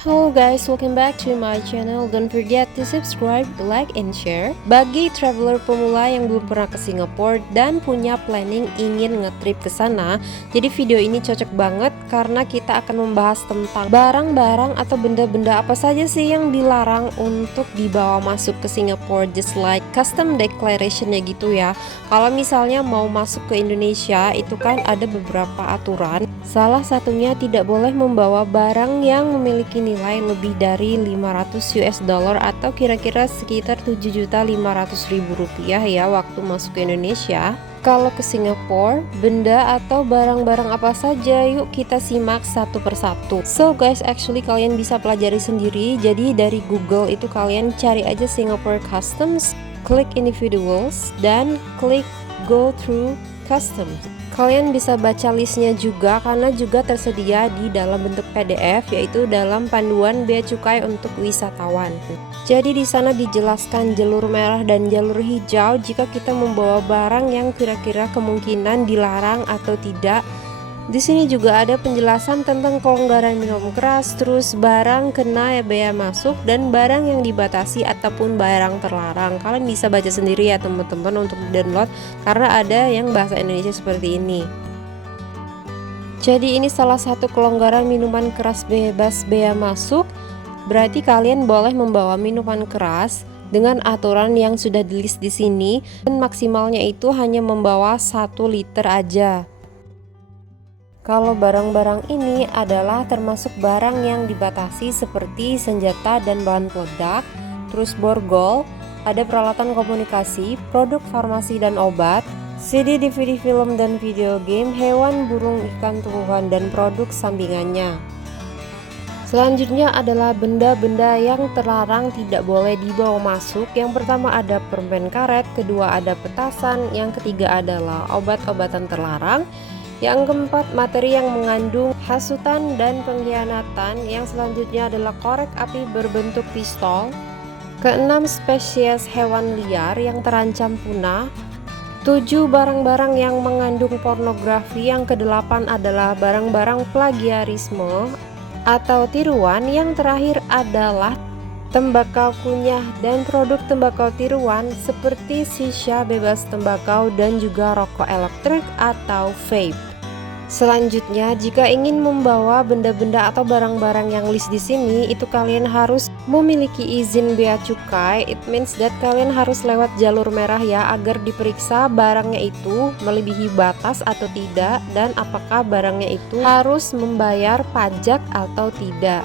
Hello guys, welcome back to my channel. Don't forget to subscribe, like, and share. Bagi traveler pemula yang belum pernah ke Singapura dan punya planning ingin ngetrip ke sana, jadi video ini cocok banget karena kita akan membahas tentang barang-barang atau benda-benda apa saja sih yang dilarang untuk dibawa masuk ke Singapura, just like custom declaration-nya gitu ya. Kalau misalnya mau masuk ke Indonesia, itu kan ada beberapa aturan. Salah satunya tidak boleh membawa barang yang memiliki nilai lebih dari 500 US dollar atau kira-kira sekitar 7.500.000 rupiah ya waktu masuk ke Indonesia. Kalau ke Singapura, benda atau barang-barang apa saja, yuk kita simak satu persatu. So guys, actually kalian bisa pelajari sendiri. Jadi dari Google itu kalian cari aja Singapore Customs, klik individuals, dan klik go through customs. Kalian bisa baca listnya juga karena juga tersedia di dalam bentuk PDF, yaitu dalam panduan bea cukai untuk wisatawan. Jadi di sana dijelaskan jalur merah dan jalur hijau jika kita membawa barang yang kira-kira kemungkinan dilarang atau tidak. Di sini juga ada penjelasan tentang kelonggaran minum keras, terus barang kena bea masuk dan barang yang dibatasi ataupun barang terlarang. Kalian bisa baca sendiri ya teman-teman untuk download karena ada yang bahasa Indonesia seperti ini. Jadi ini salah satu kelonggaran minuman keras bebas bea masuk. Berarti kalian boleh membawa minuman keras dengan aturan yang sudah di-list di sini dan maksimalnya itu hanya membawa 1 liter aja. Kalau barang-barang ini adalah termasuk barang yang dibatasi seperti senjata dan bahan peledak, terus borgol, ada peralatan komunikasi, produk farmasi dan obat, CD, DVD, film dan video game, hewan, burung, ikan, tumbuhan, dan produk sampingannya. Selanjutnya adalah benda-benda yang terlarang tidak boleh dibawa masuk. Yang pertama ada permen karet, kedua ada petasan, yang ketiga adalah obat-obatan terlarang. Yang keempat, materi yang mengandung hasutan dan pengkhianatan. Yang selanjutnya adalah korek api berbentuk pistol. Keenam, spesies hewan liar yang terancam punah. 7, barang-barang yang mengandung pornografi. Yang kedelapan adalah barang-barang plagiarisme atau tiruan. Yang terakhir adalah tembakau kunyah dan produk tembakau tiruan seperti shisha bebas tembakau dan juga rokok elektrik atau vape. Selanjutnya, jika ingin membawa benda-benda atau barang-barang yang list di sini, itu kalian harus memiliki izin bea cukai. It means that kalian harus lewat jalur merah ya, agar diperiksa barangnya itu melebihi batas atau tidak, dan apakah barangnya itu harus membayar pajak atau tidak.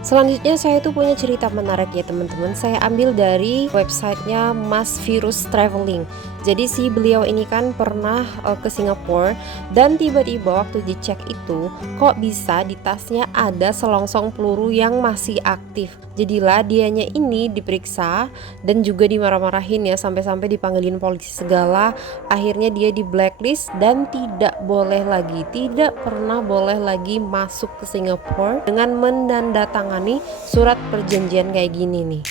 Selanjutnya saya itu punya cerita menarik ya teman-teman. Saya ambil dari websitenya Mas Virus Traveling. Jadi si beliau ini kan pernah ke Singapura dan tiba-tiba waktu dicek itu kok bisa di tasnya ada selongsong peluru yang masih aktif. Jadilah dianya ini diperiksa dan juga dimarah-marahin ya, sampai-sampai dipanggilin polisi segala. Akhirnya dia di blacklist dan tidak pernah boleh lagi masuk ke Singapura dengan menandatangani surat perjanjian kayak gini nih.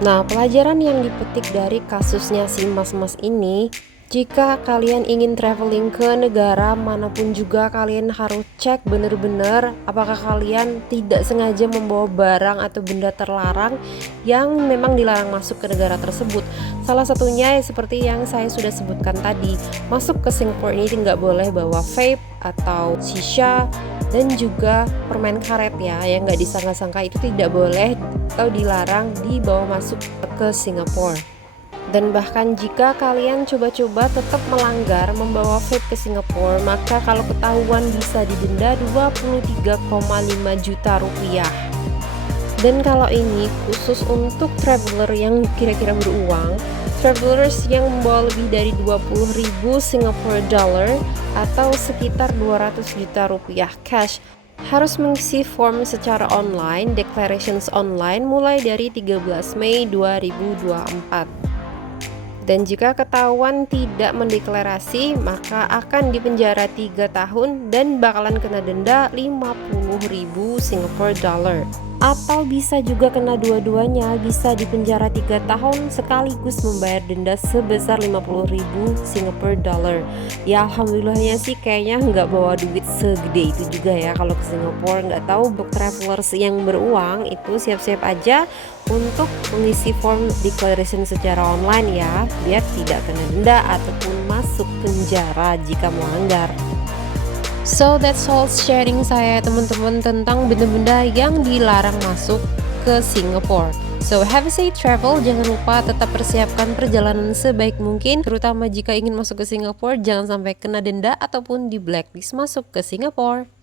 Nah, pelajaran yang dipetik dari kasusnya si mas-mas ini, jika kalian ingin traveling ke negara manapun juga, kalian harus cek bener-bener apakah kalian tidak sengaja membawa barang atau benda terlarang yang memang dilarang masuk ke negara tersebut. Salah satunya seperti yang saya sudah sebutkan tadi, masuk ke Singapura ini nggak boleh bawa vape atau shisha dan juga permen karet ya, yang nggak disangka-sangka itu tidak boleh atau dilarang dibawa masuk ke Singapura. Dan bahkan jika kalian coba-coba tetap melanggar membawa vape ke Singapura, maka kalau ketahuan bisa didenda 23,5 juta rupiah. Dan kalau ini khusus untuk traveler yang kira-kira beruang, travelers yang membawa lebih dari 20.000 Singapore dollar atau sekitar 200 juta rupiah cash, harus mengisi form secara online, declarations online mulai dari 13 Mei 2024. Dan jika ketahuan tidak mendeklarasi, maka akan dipenjara 3 tahun dan bakalan kena denda 50.000 Singapore dollar. Atau bisa juga kena dua-duanya, bisa dipenjara 3 tahun sekaligus membayar denda sebesar 50.000 Singapore dollar. Ya alhamdulillahnya sih kayaknya nggak bawa duit segede itu juga ya kalau ke Singapura. Nggak tahu untuk travelers yang beruang itu siap-siap aja untuk mengisi form declaration secara online ya, biar tidak kena denda ataupun masuk penjara jika melanggar. So that's all sharing saya teman-teman tentang benda-benda yang dilarang masuk ke Singapura. So have a safe travel, jangan lupa tetap persiapkan perjalanan sebaik mungkin, terutama jika ingin masuk ke Singapura, jangan sampai kena denda ataupun di blacklist masuk ke Singapura.